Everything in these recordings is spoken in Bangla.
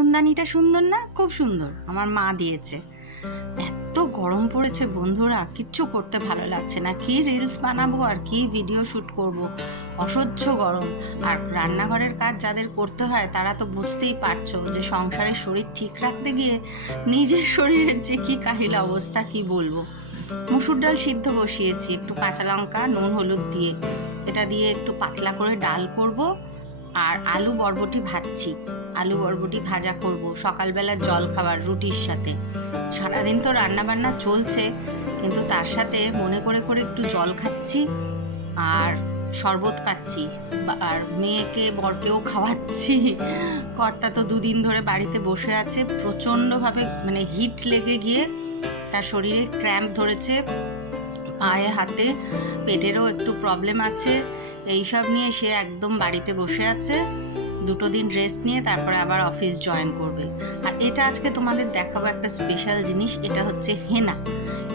চন্দনদানিটা সুন্দর না? খুব সুন্দর। আমার মা দিয়েছে। এত গরম পড়েছে বন্ধুরা, কিচ্ছু করতে ভালো লাগছে না। কি রিলস বানাবো আর কি ভিডিও শ্যুট করব? অসহ্য গরম। আর রান্নাঘরের কাজ যাদের করতে হয়, তারা তো বুঝতেই পারছ যে সংসারের শরীর ঠিক রাখতে গিয়ে নিজের শরীরের যে কি কাহিল অবস্থা, কি বলব? মুসুর ডাল সিদ্ধ বসিয়েছি, একটু কাঁচা লঙ্কা, নুন, হলুদ দিয়ে। এটা দিয়ে একটু পাতলা করে ডাল করব, আর আলু বরবটি ভাজছি। আলু বরবটি ভাজা করব, সকালবেলা জল খাবার রুটির সাথে। সারাদিন তো রান্না বান্না চলছে, কিন্তু তার সাথে মনে করে করে একটু জল খাচ্ছি আর শরবত খাচ্ছি আর মেয়েকে, বরকেও খাওয়াচ্ছি। কর্তা তো দুদিন ধরে বাড়িতে বসে আছে, প্রচণ্ডভাবে মানে হিট লেগে গিয়ে তার শরীরে ক্র্যাম্প ধরেছে, পায়ে, হাতে, পেটেরও একটু প্রবলেম আছে। এইসব নিয়ে সে একদম বাড়িতে বসে আছে। দুটো দিন রেস্ট নিয়ে তারপরে আবার অফিস জয়েন করবে। আর এটা আজকে তোমাদের দেখাবো একটা স্পেশাল জিনিস, এটা হচ্ছে হেনা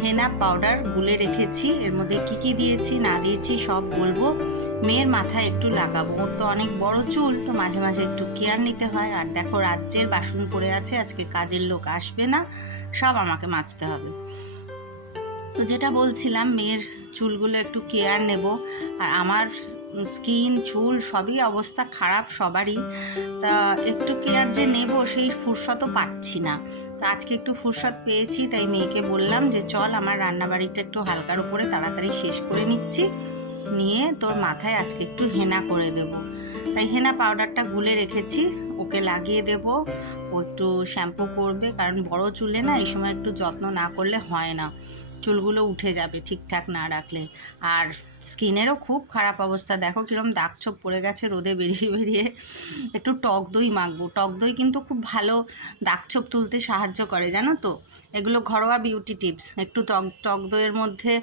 হেনা পাউডার গুলে রেখেছি, এর মধ্যে কি কি দিয়েছি, না দিয়েছি, সব বলব। মেয়ের মাথায় একটু লাগাবো। ওর তো অনেক বড় চুল, তো মাঝে মাঝে একটু কেয়ার নিতে হয়। আর দেখো রাজ্যের বাসন পড়ে আছে, আজকে কাজের লোক আসবে না, সব আমাকে মাছতে হবে। তো যেটা বলছিলাম, মেয়ের চুলগুলো একটু কেয়ার নেব। আর আমার স্কিন চুল সবই অবস্থা খারাপ সবারই। তা একটু কেয়ার যে নেব সেই ফুরসতও পাচ্ছি না। তো আজকে একটু ফুরসত পেয়েছি, তাই মেয়েকে বললাম যে, চল আমার রান্নাবাড়িটা একটু হালকার উপরে তাড়াতাড়ি শেষ করে নিচ্ছি। নিয়ে তোর মাথায় আজকে একটু হেনা করে দেব। তাই হেনা পাউডারটা গুলে রেখেছি, ওকে লাগিয়ে দেব। ও একটু শ্যাম্পু করবে, কারণ বড় চুলে না এই সময় একটু যত্ন না করলে হয় না। চুলগুলো উঠে যাবে ঠিকঠাক না রাখলে। আর স্কিনেরও খুব খারাপ অবস্থা। দেখো কিরম দাগ ছোপ পড়ে গেছে রোদে বেরিয়ে বেরিয়ে। একটু টক দই মাখবো। টক দই কিন্তু খুব ভালো দাগ ছোপ তুলতে সাহায্য করে, জানো তো? এগুলো ঘরোয়া বিউটি টিপস। একটু টক টক দইয়ের মধ্যে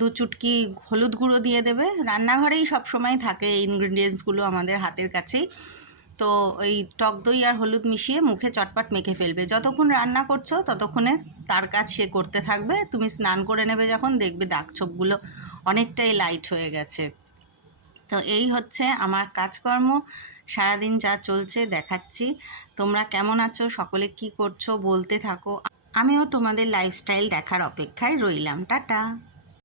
দু চুটকি হলুদ গুঁড়ো দিয়ে দেবে। রান্নাঘরেই সবসময় থাকে এই ইনগ্রিডিয়েন্টসগুলো আমাদের হাতের কাছেই। তো ওই টক দই আর হলুদ মিশিয়ে মুখে চটপট মেখে ফেলবে। যতক্ষণ রান্না করছ ততক্ষণে তার কাজ সে করতে থাকবে। তুমি স্নান করে নেবে যখন, দেখবে দাগ ছোপগুলো অনেকটাই লাইট হয়ে গেছে। তো এই হচ্ছে আমার কাজকর্ম। সারাদিন যা চলছে দেখাচ্ছি। তোমরা কেমন আছো? সকলে কি করছ? বলতে থাকো। আমিও তোমাদের লাইফস্টাইল দেখার অপেক্ষায় রইলাম। টাটা!